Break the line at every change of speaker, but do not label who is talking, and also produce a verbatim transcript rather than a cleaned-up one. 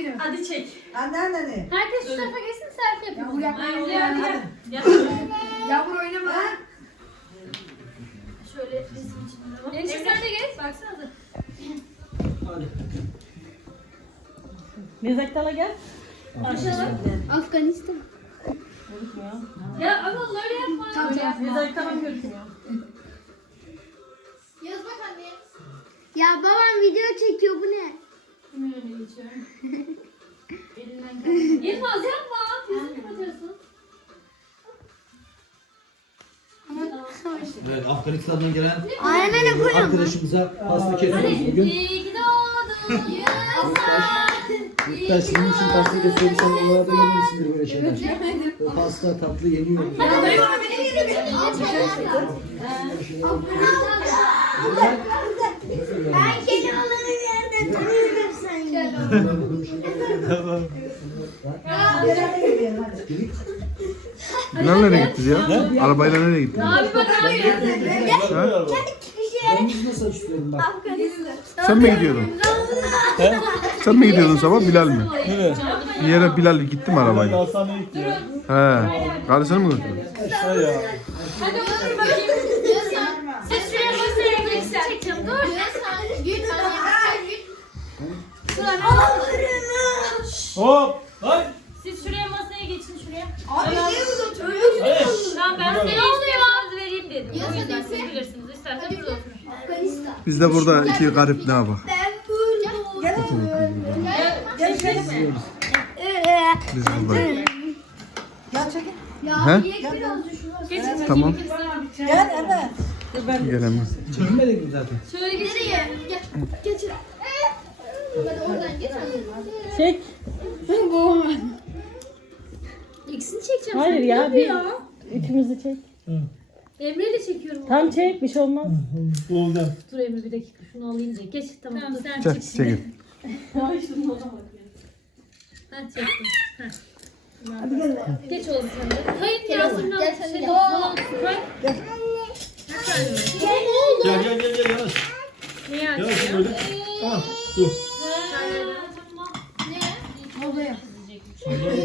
benim.
Hadi çek.
Anneanneni.
Herkes şu tarafa geçsin, selfie yapalım.
Yağmur yapma.
Hadi gel. Gel.
Yağmur oynama.
Şöyle resim için. Enişte sen de geç. Baksanıza.
Hadi.
Nezaktala gel.
Aşağı. Afganistan.
Gözükmüyor.
Ya ama öyle yapma.
Tamam, yapma.
Nezaktala gözükmüyor.
Yaz bak anne.
Ya babam video çekiyor, bu ne?
Kimin önüne geçiyorum? Elinden kaldı. Yılmaz yapma. Yüzünü kapatıyorsun.
Evet, Afganistan'dan gelen
Aynen öyle koyalım.
arkadaşımıza pasta kesiyoruz bugün.
İyi ki doğdun.
Yurttaş senin için pasta kesiyoruz. Sen onlarda yememişsindir böyle şeyler. Böyle pasta, tatlı yeniyor.
Ben kelimeleri bir yerden tanıyorum sanki.
Bilal nereye gitti ya? Arabayla nereye gitti?
Abi bak abi.
Ben nasıl açıklıyorum bak.
Sen mi gidiyordun? Sen mi gidiyordun sabah, Bilal mi?
Evet.
Bir yere Bilal gitti mi arabayla?
Hastaneye gitti ya.
He. Karısını mı götürdün?
Ha ya.
Hadi otur bakayım. Siz şuraya masaya geçsin. Çekeceğim. Dur. Gül.
Hop. Hay.
Siz şuraya masaya geçin şuraya.
Abi niye uzatıyorsun?
Hayır.
Tamam ben size istiyorsanız vereyim dedim. O yüzden siz bilirsiniz. İsterseniz burada oturun.
Biz de burada iki garip ne yapalım?
Gel. Gel şöyle mi?
Biz burada.
Gel çekin.
He? Tamam.
Gel evet.
Gelemez.
Çekilmedik mi zaten?
Şöyle geçin. Gel. Geçin. Hadi oradan geç.
Çek.
İkisini çekeceğim.
Hayır
Sen
ya.
ne
Bir,
yapıyor?
üçümüzü çek.
Emre'yle çekiyorum.
Tam çek, bir şey olmaz.
Oldu.
Dur Emre bir dakika şunu alayım da. Geç tamam. Tamam sen
Çek,
çek.
çekin.
Ay şunu ona bak ya. Ben çektim. Heh. Geç oğlum sen de. Kayıt Yasemin'in
Gel sen de
şey,
gel.
falan koy.
Gel.
Ha, sen de.
Gel gel gel gel yanaş.
Ne yani?
Yanaş böyle. Ah dur.